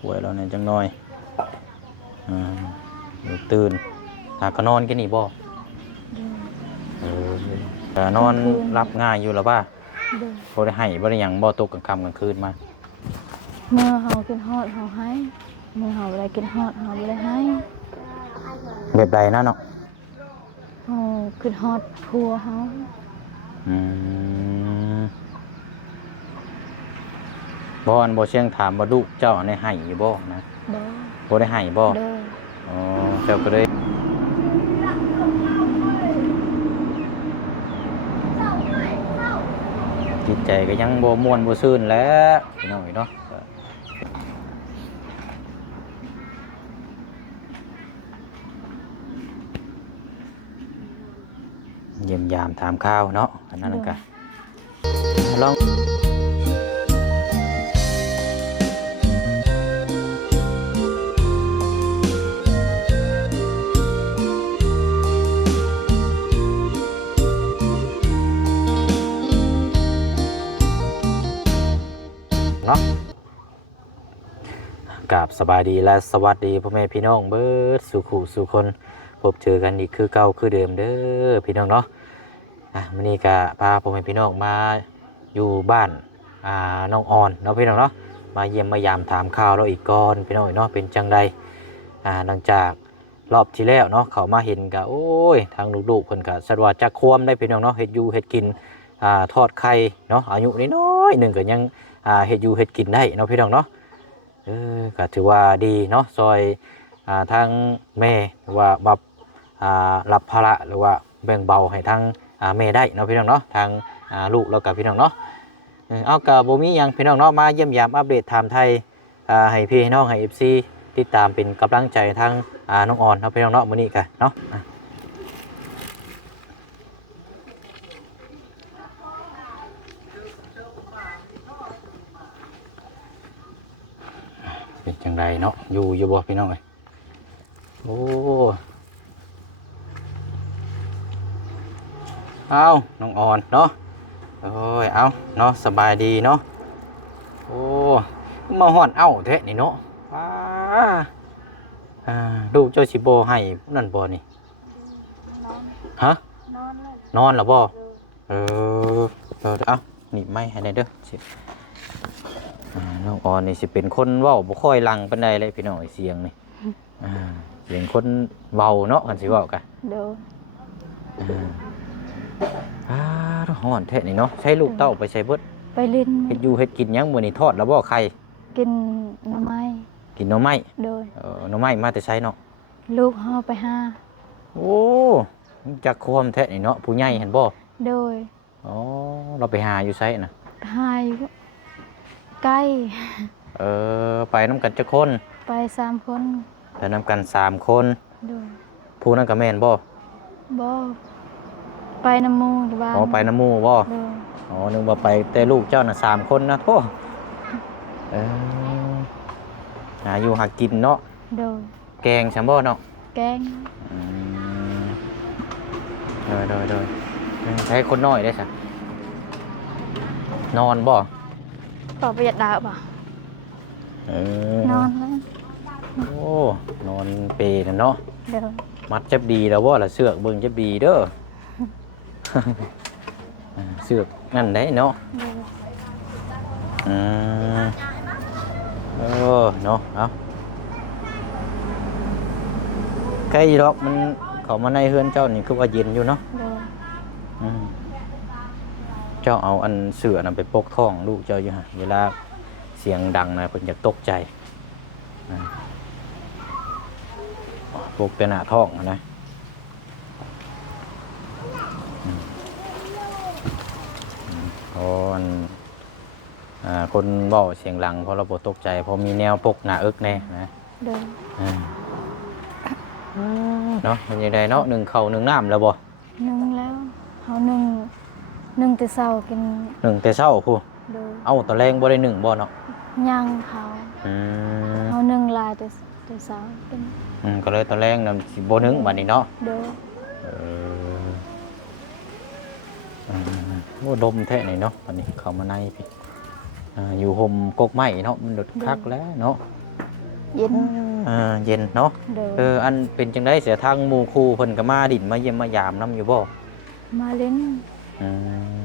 กล้วยเราเนี่ยจังน้อยอ่าตื่นหากนอนกันนี่บ่เออแต่นอนรับง่ายอยู่แล้วป่ะบ่ได้ให้บ่ได้หยังบ่ตกกลางค่ำกลางคืนมาเมื่อเฮากินฮอดเฮาให้เมื่อเฮาบ่ได้กินฮอดเฮาบ่ได้ให้แบบใดนะเนาะเฮากินฮอดผัวเฮาอืมบ่อันบ่เชียงถามบ่ลูกเจ้าได้ให้อยู่บ่นะบ่ได้ให้บ่อ๋อเจ้าก็เลยจิตใจก็ยังบ่ม่วนบ่ซื่นแหล้วพี่น้องเนาะเยี่ยมยามถามข้าวเนาะอันนั้นก็ลองเนาะกับสบายดีและสวัสดีพ่อแม่พี่น้องเบิดสู่ขู่สู่คนพบเจอกันอีกคือเก่าคือเดิมเด้อพี่น้องเนาะมื้อนี้ก็พาพ่อแม่พี่น้องมาอยู่บ้านน้องออนเนาะพี่น้องเนาะมาเยี่ยมมายามถามข่าวเราอีกก่อนพี่น้องเนาะเป็นจังใดหลังจากรอบที่แล้วเนาะเขามาเห็นก็โอ้ยทางลูกๆเพิ่นก็สะดวกจักควมได้พี่น้องเนาะเฮ็ดอยู่เฮ็ดกินทอดไข่เนาะอายุน้อยๆนึงก็ยังเฮ็ดอยู่เฮ็ดกินได้เนาะพี่น้องเนาะก็ถือว่าดีเนาะซอยทางแม่ว่าบับรับภาระหรือว่าแบ่งเบาให้ทางแม่ได้เนาะพี่น้องเนาะทางลูกแล้วกับพี่น้องเนาะเอากับโบมียังพี่น้องเนาะมาเยี่ยมยามอัปเดตถามไทยให้พี่น้องให้ FC ติดตามเป็นกำลังใจทางน้องออนเนาะพี่น้องเนาะมื้อนี้กันเนาะเป็นจังไรเนาะอยู่บ่พี่น้องเอ้ยโอ้เอาน้องออนเนาะโอ้ยเอาเนาะสบายดีเนาะโอ้มาฮอดเอ้าแท้นี่เนาะดูเจ้าสิบ่ให้นั่นบ่นี่ฮะนอนแล้วบ่เออเอานี่ไม่ให้ได้เด้อสิน้องออนนี่สิเป็นคนเว้าบ่ค่อยลังปานใดเลยพี่น้องเสียงนี่เสียงคนเว้าเนาะกันสิเว้ากันเด้อฮ้อนแท้นี่เนาะใช้ลูกเต้าไปใช้เบิดไปเล่นเฮ็ดอยู่เฮ็ดกินยังมื้อนี้ทอดแล้วบ่ไข่กินหน่อไม้กินหน่อไม้โดยหน่อไม้มาแต่ใช้เนาะลูกเฮาไปหาโอ้จักความแท้นี่เนาะผู้ใหญ่เห็นบ่โดยอ๋อเราไปหาอยู่ไสน่ะหาอยู่ใกล้ไปนำกันจักคนไป3คนไปนำกัน3คนโดยผู้นั้นก็แม่นบ่ไปน้ำหมู่บ้านไปน้ำหมู่บ่นึกว่าไปแต่ลูกเจ้าน่ะ3คนนะโธ่หาอยู่หากินเนาะโดยแกงซั่นบ่เนาะแกงโดยใช้คนน้อยได้ซะนอนบ่ต่อประหยัดดาวป่ะนอนแล้วโอ้นอนเปรย์เนาะเดี๋ยวมัดจับดีแล้วว่าละเสือกเบิ่งจับดีเด้อเสือกนั่นได้เนาะเนาะเอาใกล้ดอกมันเข้ามาในเฮือนเจ้านี่คือว่าเย็นอยู่เนาะเจ้าเอาอันเสือน่ะไปปกท้องลูกเจ้าอยู่ฮะเวลาเสียงดังนะเพิ่นจะตกใจปกแต่หน้าท้องนะคนเบ้าเสียงหลังเพราะเราปวดตกใจเพราะมีแนวปกหน้าอึกแน่นะเนาะมันยังไงเนาะ1ข้าว1น้ำแล้วบ่1แล้วเขา1แต่เช้ากิน1แต่เช้าพูเอาตอนแรงบ่ได้1บ่เนาะยังเขา1ลายแต่เช้ากินก็เลยตอนแรงนำสิบ่1บัดนี้เนาะโอ้ดมแท้นี่เนาะบัดนี้เข้ามาในพี่อยู่ห่มกกไม้เนาะมันดดคักแล้วเนาะ เย็น เย็นเนาะ โดย อันเป็นจังได๋เสียทางหมู่คู่เพิ่นก็มาดินมาเยี่ยมมายามนํอยู่บ่ มาเล่น อืม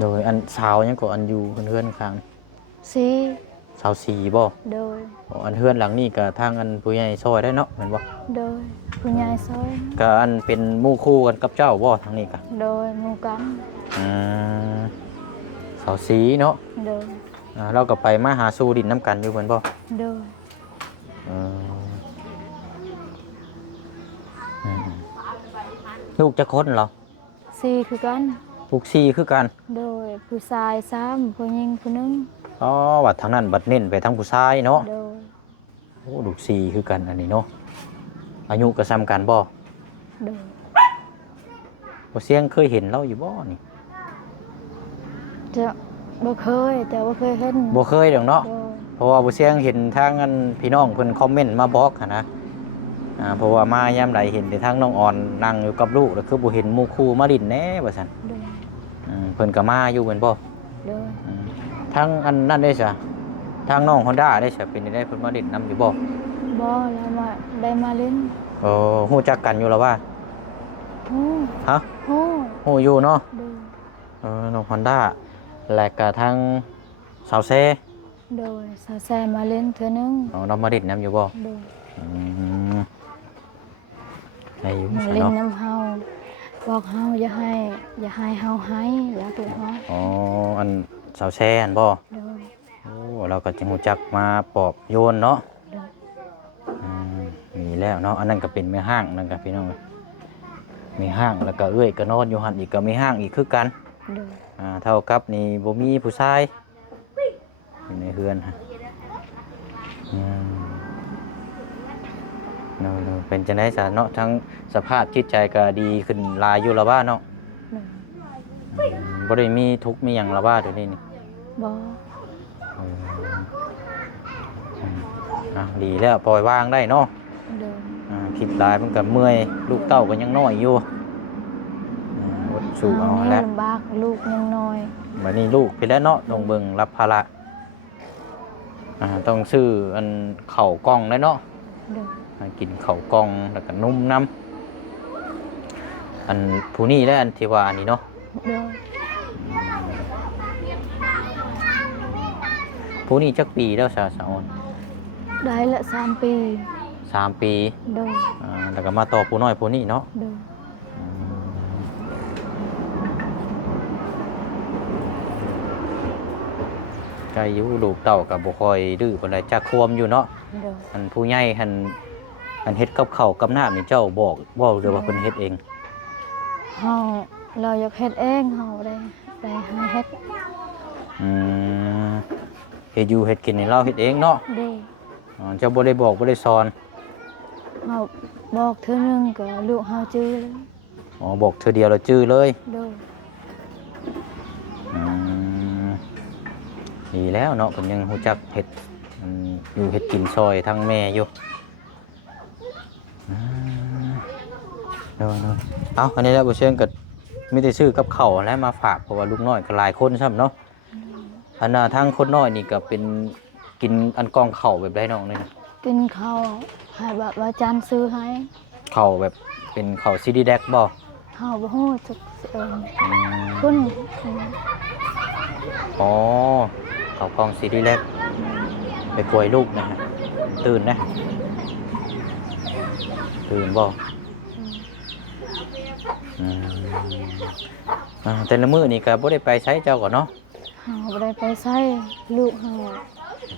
โดยอันสาวยังก็อันอยู่เฮือนข้าง ซี สาวสีบ่ โดย อันเฮือนหลังนี้ก็ทางอันผู้ใหญ่ซอยได้เนาะแม่นบ่ โดยผู้ใหญ่ซอย ก็อันเป็นหมู่คู่กันกับเจ้าบ่ทางนี้ก็ โดยหมู่กัน อืมสาวสีเนาะ โดย เราก็ไปมาหาสู่ดินน้ำกันอยู่เหมือนบ่ โดย อืมอืมลูกจะคนเหรอ ซีคือกัน ลูก4คือกัน โดยผู้ชาย3ผู้หญิงผู้หนึง อ๋อวัดทางนั้นบัดเน้นไปทางผู้ชายเนาะ โดย โอ้ลูก4คือกันอันนี้เนาะอายุก็ซ้ำกันบ่ โดย บ่เสียงเคยเห็นเราอยู่บ่นี่ จะบ่เคยแต่ว่าเคยเห็น บ่เคยดอกเนาะ โดย เพราะว่าบ่เสียงเห็นทางอันพี่น้องเพิ่นคอมเมนต์มาบอกหันนะเพราะว่ามายามใดเห็นแต่ทางน้องอ่อนนั่งอยู่กับลูกแล้วคือบ่เห็นหมู่คู่มาดินแหน่ว่าซั่น โดย เพิ่นก็มาอยู่แม่นบ่ โดย ทางอันนั้นได้ซะทางน้อง Honda ได้ซะเป็นได้เพิ่นมาดินนํอยู่บ่ บ่แล้วมาได้มาเล่น ฮู้จักกันอยู่แล้วว่า ฮู้ ฮะ ฮู้ ฮู้อยู่เนาะ โดย น้อง Honda และก็ทางสาวเซ โดยสาวแซมาเล่นเทื่อนึง เรามาดินนํอยู่บ่ โดย อืมได้อยู่ มา ซะ เล่น เนาะ น้ำเฮาบอกเฮาอย่าให้เฮาให้อย่าตัวเฮา อันสาวแซอันบ่ โดย โอ้เราก็จึงรู้จักมาปอบโยนเนาะ โดย มีแล้วเนาะอันนั้นก็เป็นแม่ห้างนั่นก็พี่น้องมีห้างแล้วก็เอ้ยก็นอนอยู่หันอีกก็มีห้างอีกคือกัน โดย เท่ากับนี่บ่มีผู้ชายอยู่ในเฮือนฮะเนาะเป็นจังได๋ซะเนาะทั้งสภาพจิตใจก็ดีขึ้นหลายอยู่แล้วว่าเนาะ โดย บ่ได้มีทุกข์มีหยังแล้วว่าเดี๋ยวนี้นี่ บ่ ดีแล้วปล่อยวางได้เนาะ โดย คิดหลายมันก็เมื่อยลูกเต้าก็ยังน้อยอยู่อดสู้เอา นี่ แล้ว ลำบากลูกยังน้อย บัดนี้ลูกพี่แล้วเนาะต้องเบิ่งรับภาระต้องซื้ออันข้าวกล้องได้เนาะ โดย กินข้าวกล้องแล้วก็นุ่มน้ำอันผู้นี้และอันที่ว่าอันนี้เนาะ โดย ผู้นี้จักปีแล้วสาวอน ได้ละ3 ปี 3 ปี โดย แล้วก็มาต่อผู้น้อยผู้นี้เนาะ โดย ไกอยู่ลูกเต้ากับบ่ค่อยดื้อปานใดจักควมอยู่เนาะ โดย อันผู้ใหญ่อันเฮ็ดกับข้าวกับน้ำนี่เจ้าบอกหรือว่าเพิ่นเฮ็ดเอง เฮาเราอยากเฮ็ดเองเฮาได้ให้เฮ็ด เฮ็ดอยู่เฮ็ดกินนี่เราเฮ็ดเองเนาะ โดย เจ้าบ่ได้บอกบ่ได้สอน เฮาบอกเทื่อนึงก็ลูกเฮาจื้อเลย บอกเทื่อเดียวแล้วจื้อเลย โดย ดีแล้วเนาะเพิ่นยังรู้จักเฮ็ดอยู่เฮ็ดกินซอยทั้งแม่อยู่เนาะเอาอันนี้แล้วบ่เชิงก็มีแต่ซื้อกับข้าวแล้วมาฝากเพราะว่าลูกน้อยก็หลายคนซ้ำเนาะอันน่ะทางคนน้อยนี่ก็เป็นกินอันกองข้าวแบบใดน้องนี่นะ กินข้าวให้แบบว่าจานซื้อให้ ข้าวแบบเป็นข้าวซีดีแดกบ่ เฮาบ่ฮู้จักคุณ อ๋อข้าวกองซีดีแดกไปกล้วยลูกนะฮะตื่นนะตื่นบ่แต่ละมื้อนี่ก็บ่ได้ไปใช้เจ้าก่อนเนาะ เฮาบ่ได้ไปใช้ลูกเฮา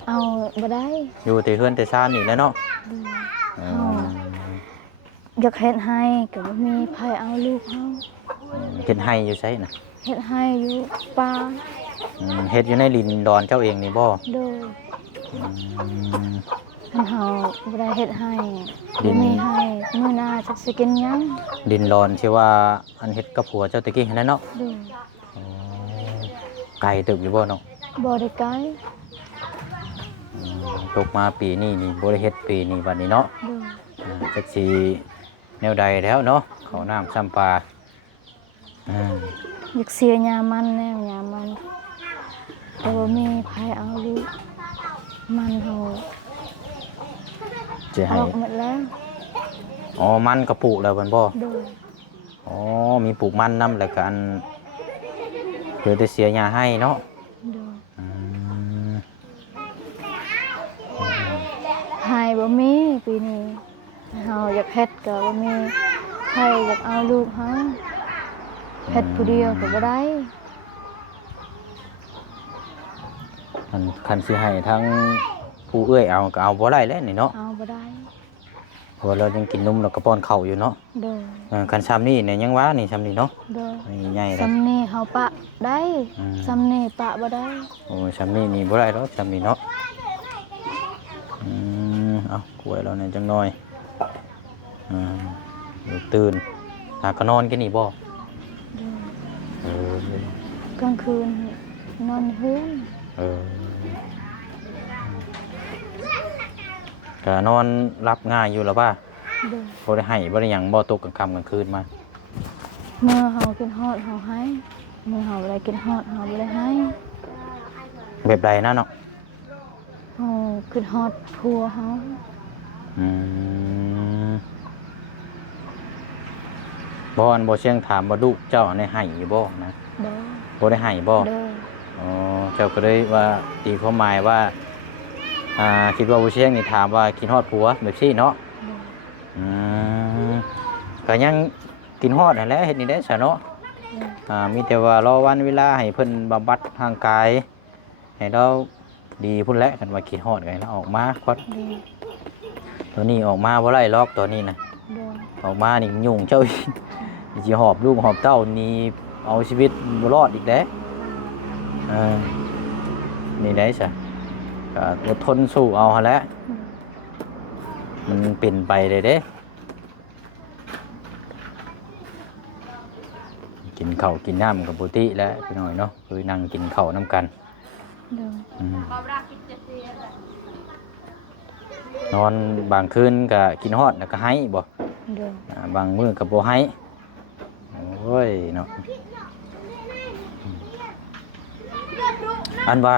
เอาบ่ได้ อยู่แต่เฮือนแต่ซ่านนี่แหละเนาะ เฮาอยากเฮ็ดให้ก็บ่มีไผเอาลูกเฮา เฮ็ดให้อยู่ไสน่ะ เฮ็ดให้อยู่ป่า เฮ็ดอยู่ในลินดอนเจ้าเองนี่บ่ โดยคันเฮาบ่ได้เฮ็ดให้บ่มีให้มื้อหน้าจักสิกินหยัง ลินดอนที่ว่าอันเฮ็ดกับผัวเจ้าตะกี้นั่นเนาะ โดย ไกลตึกอยู่บ่เนาะ บ่ได้ไกล ตกมาปีนี้นี่บ่ได้เฮ็ดปีนี้บัดนี้เนาะ โดย จักสิแนวใดแล้วเนาะข้าวน้ำซ้ำปลา อยากเสียยามันแน่ยามันแต่ว่ามีไผเอาลูกมันเฮา จะ อ ให้ อกหมดแล้ว อ๋อมันก็ปลูกแล้วมันบ่ โดย อ๋อมีปลูกมันนำแล้วก็อันเพื่อจะเสียหญ้าให้เนาะ โดย อืม หายบ่มีปีนี้เฮาอยากเฮ็ดก็บ่มีใครอยากเอาลูกเฮาเฮ็ดผู้เดียวก็บ่ได้ คันสิให้ทั้งผู้เอื้อยเอาก็เอาบ่ได้แล้วนี่เนาะ เอาบ่ได้ เพราะว่าเรายังกินนมแล้วก็ป้อนข้าวอยู่เนาะ โดย คันซ้ำนี่เนี่ยยังว่านี่ซ้ำนี่เนาะ โดย นี่ใหญ่เลย ซำนี้เฮาปะได้ อืม ซำนี้ปะบ่ได้ โอ้ยซ้ำนี่นี่บ่ได้หรอกซ้ำนี่เนาะเอากล้วยเราเนี่ยจังน้อยเดี๋ยวตื่นหากก็นอนกันนี่บ่ โดย เออก ลางคืนนอนเฮือน เออก็นอนรับง่ายอยู่แล้วป่ะ โดย บ่ได้ให้บ่ได้หยังบ่ตกกลางค่ำกลางคืนมา เมื่อเฮากินฮอดเฮาให้เมื่อเฮาบ่ได้กินฮอดเฮาบ่ได้ให้ แบบใดนะเนาะ เฮากินฮอดผัวเฮา อืมบ่อันบ่เชียงถามบ่ลูกเจ้าได้ให้อยู่บ่นะ โดย บ่ได้ให้บ่ โดย อ๋อเจ้าก็เลยว่าตีความหมายว่าคิดว่าบ่เชียงนี่ถามว่ากินฮอดผัวแบบซี่เนาะ โดย อืมก็ยังกินฮอดนั่นแหละเฮ็ดนี่ได้ซะเนาะ โดย มีแต่ว่ารอวันเวลาให้เพิ่นบำบัดทางกายให้เราดีพุ่นแหละคันว่ากินฮอดก็ให้เราออกมาก่อน โดย ตัวนี้ออกมาบ่ไล่ล็อกตัวนี้นะ โดย ออกมานี่ยุ่งเจ้าอีก สิหอบลูกหอบเต้านี่เอาชีวิตบ่รอดอีกเด้เออนี่ได้ซะก็อดทนสู้เอาหั่นแหละมันเป็นไปเลยเด้กินข้าวกินน้ำกับปกติแล้วพี่น้อยเนาะคือนั่งกินข้าวน้ำกัน โดย นอนบางคืนก็กินฮอดแล้วก็ให้บ่ โดย บางมื้อก็บ่ให้โอ้ยเนาะอันว่า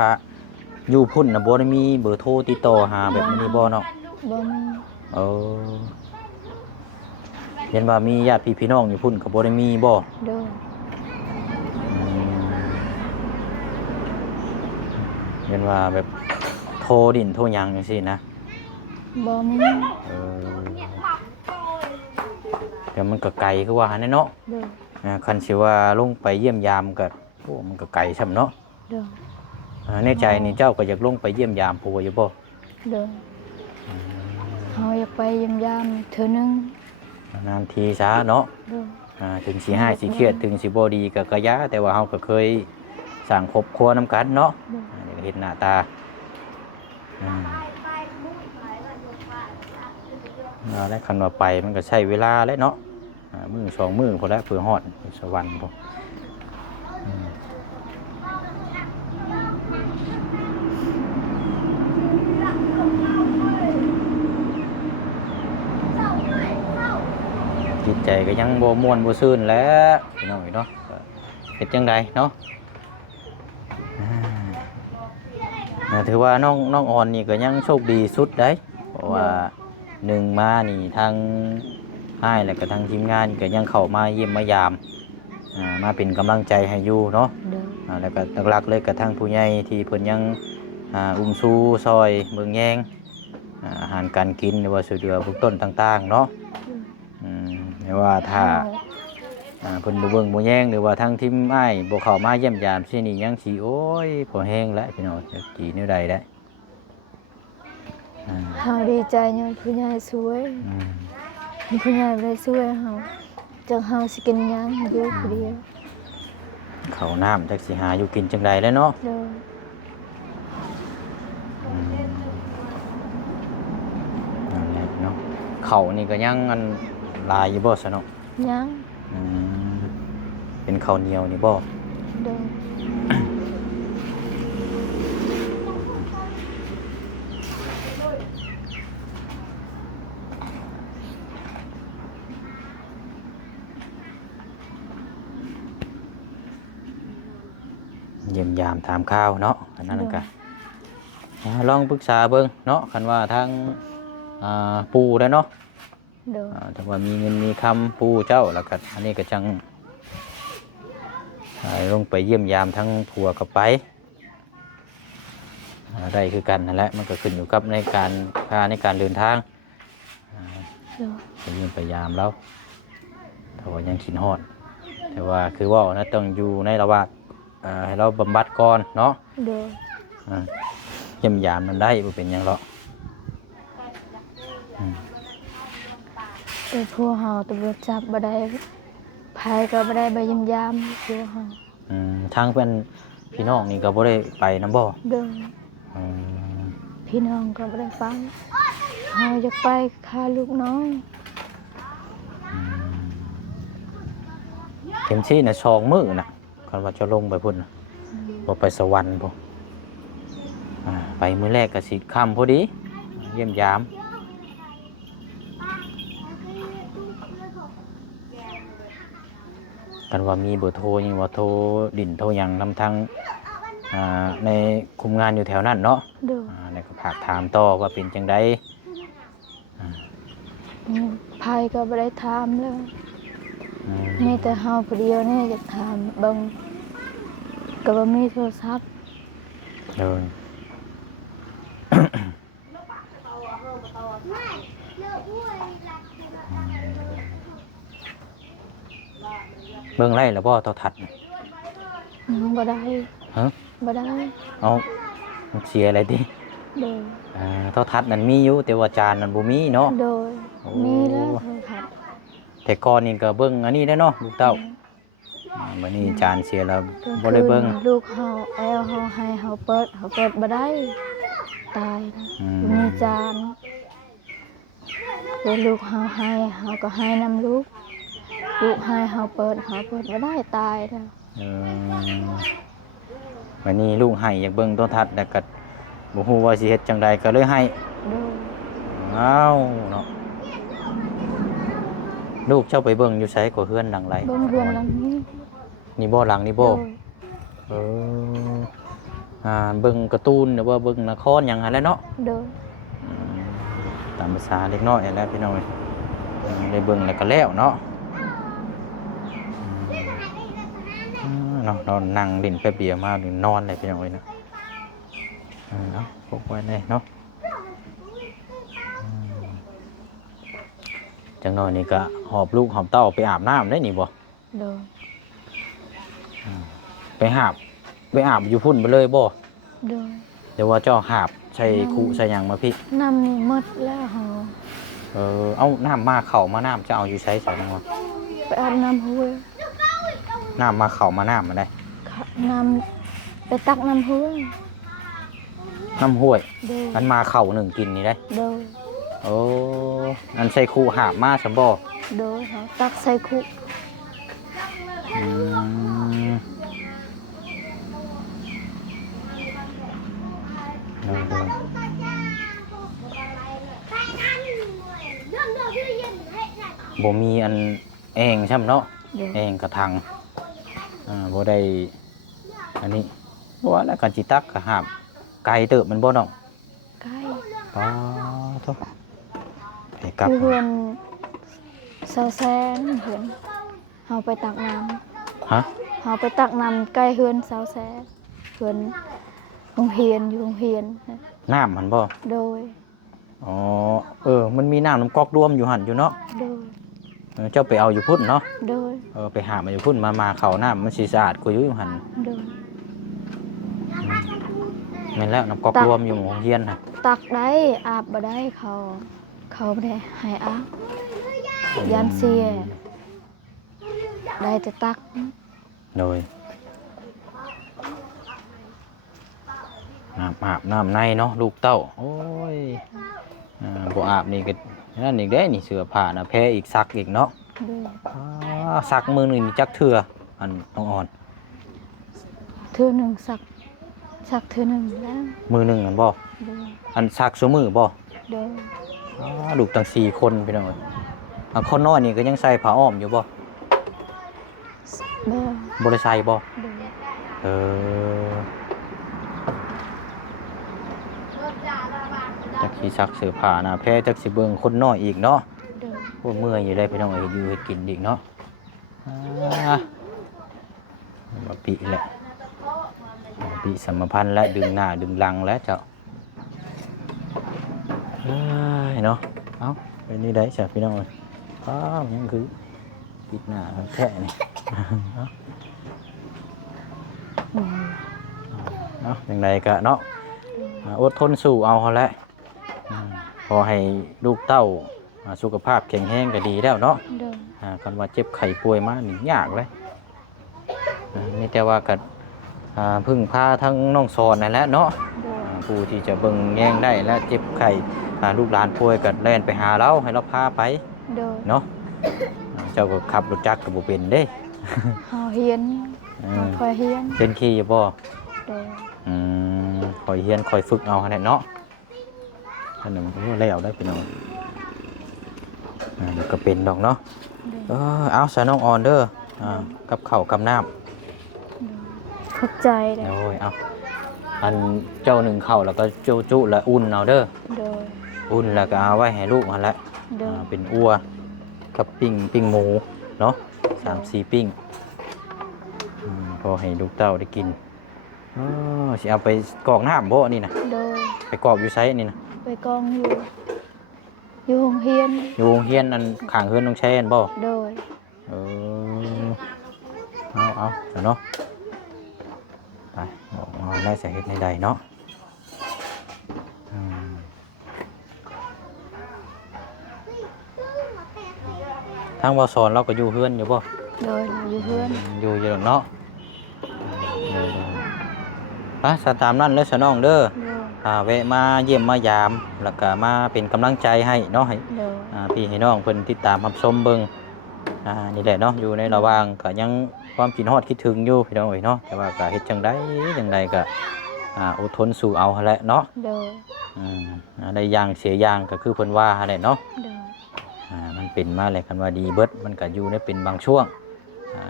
อยู่พุ่นน่ะบ่ได้มีเบอร์โทรติดต่อหาแบบนี้บ่เนาะ บ่มี เออเห็นว่ามีญาติพี่น้องอยู่พุ่นก็บ่ได้มีบ่ โดย เห็นว่าแบบโทรดินโทรหยังจังซี่นะ บ่มี เออเดี๋ยวมันก็ไกลคือว่าหั่นแหละเนาะ โดย คันสิว่าลงไปเยี่ยมยามก็โอ้มันก็ไกลช่ำเนาะ โดย ในใจนี่เจ้าก็อยากลงไปเยี่ยมยามผัวอยู่บ่ โดยเฮาอยากไปเยี่ยมยามเทื่อนึง นานทีช้าเนาะ โดย ถึงสิให้สิเครียดถึงสิบ่ดีก็กะยะแต่ว่าเฮาก็เคยสร้างครอบครัวนํกันเนาะ โดย เห็นหน้าตาแล้วคันว่าไปมันก็ใช้เวลาแล้วเนาะมื้อ2มื้อพอแล้วเพื่อฮอดสวรรค์พอจิตใจก็ยังบ่ม่วนบ่ซื่นแหล้วพี่น้องเนาะเฮ็ดจังไดเนาะถือว่าน้องอ่อนนี่ก็ยังโชคดีสุดได้เพราะว่าหนึ่งมานี่ทางอ้ายแล้วก็ทางทีมงานก็ยังเข้ามาเยี่ยมมายามมาเป็นกำลังใจให้อยู่เนาะ โดย แล้วก็หลักๆเลยกับทางผู้ใหญ่ที่เพิ่นยังอุ้มชูซอยเบิ่งแยงอาหารการกินหรือว่าช่วยเหลือพวกต้นต่างๆเนาะไม่ว่าถ้าเพิ่นบ่เบิ่งบ่แยงหรือว่าทางทีมอ้ายบ่เข้ามาเยี่ยมยามสินี่ยังสิโอ้ยพอแห้งแล้วพี่น้องจะกี่แนวใดได้ เฮาดีใจย้อนผู้ใหญ่สวยผู้ใหญ่บ่ได้สวยเฮาจังเฮาสิกินหยังอยู่ผู้เดียว ข้าวน้ำจักสิหาอยู่กินจังใดแล้วเนาะ โดย นั่นแหละเนาะข้าวนี่ก็ยังอันหลายอยู่บ่ซะเนาะ ยัง เป็นข้าวเหนียวนี่บ่ โดย เยี่ยมยามถามข้าวเนาะอันนั้นก็ลองปรึกษาเบิ่งเนาะคันว่าทาง ปูได้เนาะ โดย ถ้าว่ามีเงินมีคำปูเจ้าแล้วก็อันนี้ก็จังลงไปเยี่ยมยามทั้งผัวกับไปได้คือกันนั่นแหละมันก็ขึ้นอยู่กับในการค่าในการเดินทาง โดย ไปเยี่ยมไปยามแล้วแต่ว่ายังขินฮอดแต่ว่าคือว่านะต้องอยู่ในระหว่างให้เราบำบัดก่อนเนาะ โดย เยี่ยมยามมันได้บ่เป็นหยังหรอก แต่พวกเฮาตำรวจจับบ่ได้ไผก็บ่ได้ไปยำยามพวกเฮา ทางเป็นพี่น้องนี่ก็บ่ได้ไปนำบ่ โดย อืม พี่น้องก็บ่ได้ไปเฮาอยากไปฆ่าลูกน้อย เข็มชีน่ะ2 มื้อน่ะคันว่าจะลงไปพุ่นน่ะบ่ไปสวรรค์พุ่นไปมื้อแรกก็สิค่ำพอดีเยี่ยมยามกันว่ามีเบอร์โทรยังว่าโทรดินโทรหยังนำทางในคุมงานอยู่แถวนั้นเนาะ โดย แล้วก็ฝากถามต่อว่าเป็นจังได ไผก็บ่ได้ถามเลยมีแต่เฮาผู้เดียวนี่อยากถามเบิ่งก็บ่มีโทรศัพท์ เดิน เบิ่งไล่แล้วบ่โทรทัศน์น่ะ บ่ได้ ฮะ บ่ได้ เอามันเสียอะไรดิ โดย โทรทัศน์นั่นมีอยู่แต่ว่าจานนั่นบ่มีเนาะ โดย โอ้ มีแล้วโทรศัพท์ แต่ก่อนนี่ก็เบิ่งอันนี้ได้เนาะลูกเต้ามื้อนี้จานเสียแล้วบ่ได้เบิ่ง ลูกเฮาแอลเฮาให้เฮาเปิดบ่ได้ตายนะมีจานแล้วลูกเฮาให้เฮาก็ให้นำลูกให้เฮาเปิดบ่ได้ตายแล้ว วันนี้ลูกให้อยากเบิ่งโทรทัศน์แต่ก็บ่ฮู้ว่าสิเฮ็ดจังใดก็เลยให้ โดย อ้าวเนาะลูกเจ้าไปเบิ่งอยู่ไสก็เฮือนหลังไร เบิ่งเรือนหลังนี้ นี่บ่หลังนี่ โด บ่ ย เอเบิ่งการ์ตูนหรือว่าเบิ่งละครหยังหั่นแหละเนาะ โดย ตามภาษาเล็กน้อยนั่นแหละพี่น้องได้เบิ่งแล้วก็แล้วเนาะเนาะนอนนั่งเล่นแป๊บเดียวมาถึงนอนเลยพี่น้องเอ้ยนะเนาะพกไว้เลยเนาะจังน้อยนี่ก็หอบลูกหอบเต้าไปอาบน้ำได้นี่บ่ โดย ไปอาบอยู่พุ่นไปเลยบ่ โดย เดี๋ยวว่าเจ้าหาบใส่คุใส่หยังมาพี่ น้ำนี่หมดแล้วเฮา เอาน้ำมาเข่ามาน้ำจะเอาอยู่ใช้ใส่น้ำวะ ไปอาบน้ำห้วย น้ำมาเข่ามาน้ำมาได้ น้ำไปตักน้ำห้วย น้ำห้วย โดย อันมาเข่าหนึ่งกินนี่ได้ โดย โอ้อันใส่คูหาบมาสมบ่ โดยเฮาตักใส่คุ อืมเออบ่มีอันแองใช่ไหมเนาะ โดย แองกระทังบ่ได้อันนี้บ่ว่าแล้วกันจิตักกะหาบไก่เติบมันบ่น้อง ใกล้ อ๋อโตไปกลับ คือเพื่อนเซาแซนเพื่อนเฮาไปตักน้ ฮะ ำเฮาไปตักน้ำใกล้เฮือนเซาแซนเพื่อนโรงเรียนอยู่โรงเรียน น้ำมันบ่ โดย อ๋อมันมีน้ำน้ำก๊อกรวมอยู่หั่นอยู่เนาะ โดย เจ้าไปเอาอยู่พุ่นเนาะ โดย ไปหามาอยู่พุ่นมาเข้าน้ำมันสิสะอาดกว่าอยู่หั่น โดย แม่นแล้วน้ำก๊อกรวมอยู่หมู่โรงเรียนน่ะ ตักได้อาบบ่ได้เขาบ่ได้ให้อาบยานเสียได้แต่ตัก โดยอาบน้ำในเนาะลูกเต้าโอ้ยบ่อาบนี่ก็นั่นอีกเด้นี่เสื้อผ้าน่ะแพ้อีกซักอีกเนาะ โดย ซักมือหนึงนี่จักเทื่ออันน้องอ่อน เทื่อหนึงสักเทื่อหนึงแล้ว มือหนึงอันบ่ โดย อันซักซุมือบ่ โดย ลูกตั้ง4คนพี่น้องคนน้อยนี่ก็ยังใส่ผ้าอ้อมอยู่บ่ บ่ บ่ได้ใส่บ่ โดย เออ จักสิซักเสื้อผ้าหน้าแพรจักสิเบิ่งคนน้อยอีกเนาะ โดย พวกเมื่อยอยู่ได้พี่น้องเอ้ยอยู่เฮ็ดกินอีกเนาะมาปีแหละปีสัมพันธ์และดึงหน้าดึงหลังแล้วเจ้าเนาะเอ้าเป็นนี่ได้จ้ะพี่น้องเอ้ยยังคือปิดหน้าแท้นี่เนาะ เนาะอย่างไรก็เนาะอดทนสู้เอาเขาแหละพอให้ลูกเต้าสุขภาพแข็งแรงก็ดีแล้วเนาะคันว่าเจ็บไข้ป่วยมานี่ยากเลยนี่แต่ว่าก็พึ่งพาทั้งน้องสอนนั่นแหละเนาะผู้ที่จะเบิ่งแย่งได้และเจ็บไข้ลูกหลานป่วยก็แล่นไปหาเราให้เราพาไปเนาะเจ้าก็ขับรถจักรก็บ่เป็นเด้เฮียนคอยเฮียนเป็นขี่อยู่บ่คอยเฮียนคอยฝึกเอาแน่เนาะอันนั้นมันก็แล้วได้พี่น้องเดี๋ยวก็เป็นดอกเนาะเอาใส่น้องออนเด้อกับข้าวกับน้ำเข้าใจเลยโอ้ยเอาอันเจ้าหนึ่งข้าวแล้วก็จุแล้วอุ่นเอาเด้ออุ่นแล้วก็เอาไว้ให้ลูกมันละเป็นอัวกับปิ้งหมูเนาะ3-4 ปิ้งพอให้ลูกเต้าได้กินสิเอาไปกรอกน้ำบ่นี่นะไปกรอกอยู่ไซนี่นะไปกองอยู่โรงเรียนอันข้างเฮือนน้องแช่นบ่โดยเอาเนาะไปเอาได้ใส่เฮ็ดในใดเนาะทางบ่สอนเราก็อยู่เฮือนอยู่บ่โดยอยู่เฮือนอยู่เนาะสตามนั่นเลยสน้องเด้อแวะมาเยี่ยมมายามแล้วก็มาเป็นกำลังใจให้เนาะให้พี่ให้น้องเพิ่นติดตามรับชมเบิ่งนี่แหละเนาะอยู่ในระหว่างก็ยังความคิดฮอดคิดถึงอยู่พี่น้องเอ้ยเนาะแต่ว่าก็เฮ็ดจังไดก็อดทนสู้เอาหั่นแหละเนาะได้อย่างเสียอย่างก็คือเพิ่นว่าหั่นแหละเนาะมันเป็นมาแหละคันว่าดีเบิดมันก็อยู่ในเป็นบางช่วง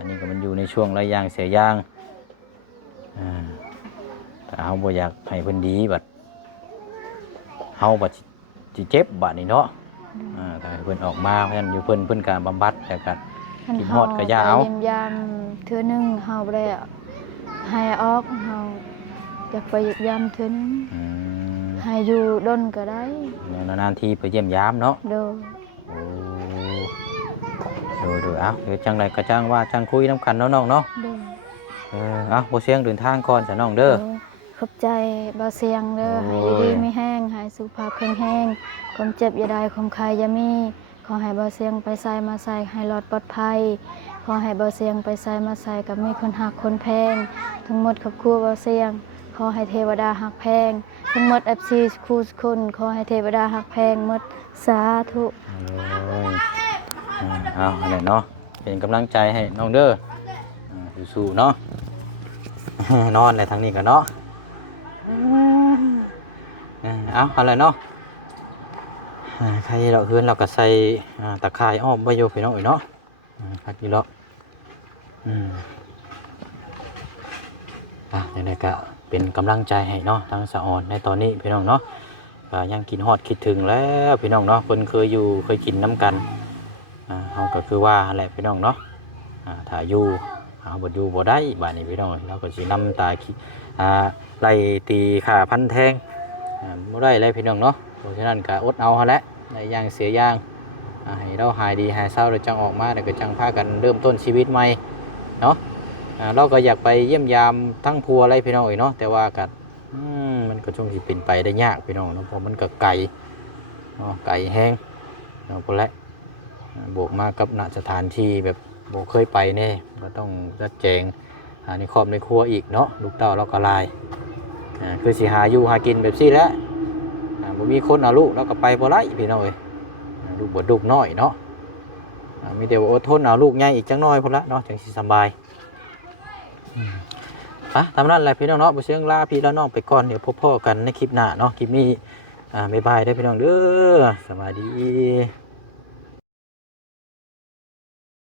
นี่ก็มันอยู่ในช่วงระยางเสียอย่างแต่เฮาบ่อยากให้เพิ่นดีบัดเฮาบัดสิเจ็บบัดนี่เนาะถ้าเพิ่นออกมาเพราะฉะนั้นอยู่เพิ่นการบำบัดแต่ก็กินฮอดก็ยาเอายามเทื่อนึงเฮาบ่ได้ให้ออกเฮาอยากไปยามเทื่อนึงให้อยู่ดนก็ได้นานๆทีไปเยี่ยมยามเนาะโดเอาเดี๋ยวจังไรก็จังว่าจังคุยน้ำกันน้องเนาะเอาบ่เสียงเดินทางก่อนจ้ะน้องเด้อขอบใจบ่เสียงเด้อให้ดีไม่แห้งให้สุขภาพแข็งแรงความเจ็บอย่าได้ความคายอย่ามีขอให้บ่เสียงไปใส่มาใส่ให้รอดปลอดภัยขอให้บ่เสียงไปใส่มาใส่กับมีคนหักคนแพงทั้งหมดครอบครัวบ่เสียงขอให้เทวดาหักแพงทั้งหมด FC คู่คนขอให้เทวดาหักแพงหมดสาธุเอาอะไรเนาะเป็นกำลังใจให้น้องเด้อสู้ๆเนาะนอนในทางนี้กันเนาะเอาอะไรเนาะใครเราเฮือนเราก็ใส่ตะไคร้อ้อมใบโยไปน้องเนาะพักอยู่แล้วยังไงก็เป็นกำลังใจให้เนาะทั้งสะออนในตอนนี้พี่น้องเนาะยังกินฮอดคิดถึงแล้วพี่น้องเนาะคนเคยอยู่เคยกินน้ำกันเขาก็คือว่าแหละพี่น้องเนาะถ้าอยู่เอาบดอยู่บ่ได้บ้านนี้พี่น้องเราก็สินำตาไล่ตีขาพันแทงบ่ได้เลยพี่น้องเนาะเพราะฉะนั้นก็อดเอาฮะแหละในย่างเสียย่างให้เราหายดีหายเศร้าเราจังออกมาเดี๋ยวก็จังพากันเริ่มต้นชีวิตใหม่เนาะเราก็อยากไปเยี่ยมยามทั้งพัวอะไรพี่น้องเนาะแต่ว่ากัดมันก็ช่วงที่เป็นไปได้ยากพี่น้องเนาะเพราะมันก็ไก่แห้งเนาะพอแล้วบวกมากับณสถานที่แบบโบเคยไปเนี่ยก็ต้องจัดแจงในครอบในครัวอีกเนาะลูกเต้าเราก็ลายคือสิหาอยู่หากินแบบซี่แล้วบ่มีคนเอาลูกเราก็ไปบ่ได้พี่น้องเอ้ยลูกบ่ดุน้อยเนาะมีแต่ว่าอดทนเอาลูกใหญ่อีกจังน้อยพุ่นละเนาะจังสิสบายตามนั้นแหละพี่น้องเนาะบ่เสียงลาพี่แล้วน้องไปก่อนเดี๋ยวพบพ่อกันในคลิปหน้าเนาะคลิปนี้บ๊ายบายได้พี่น้องเด้อสวัสดี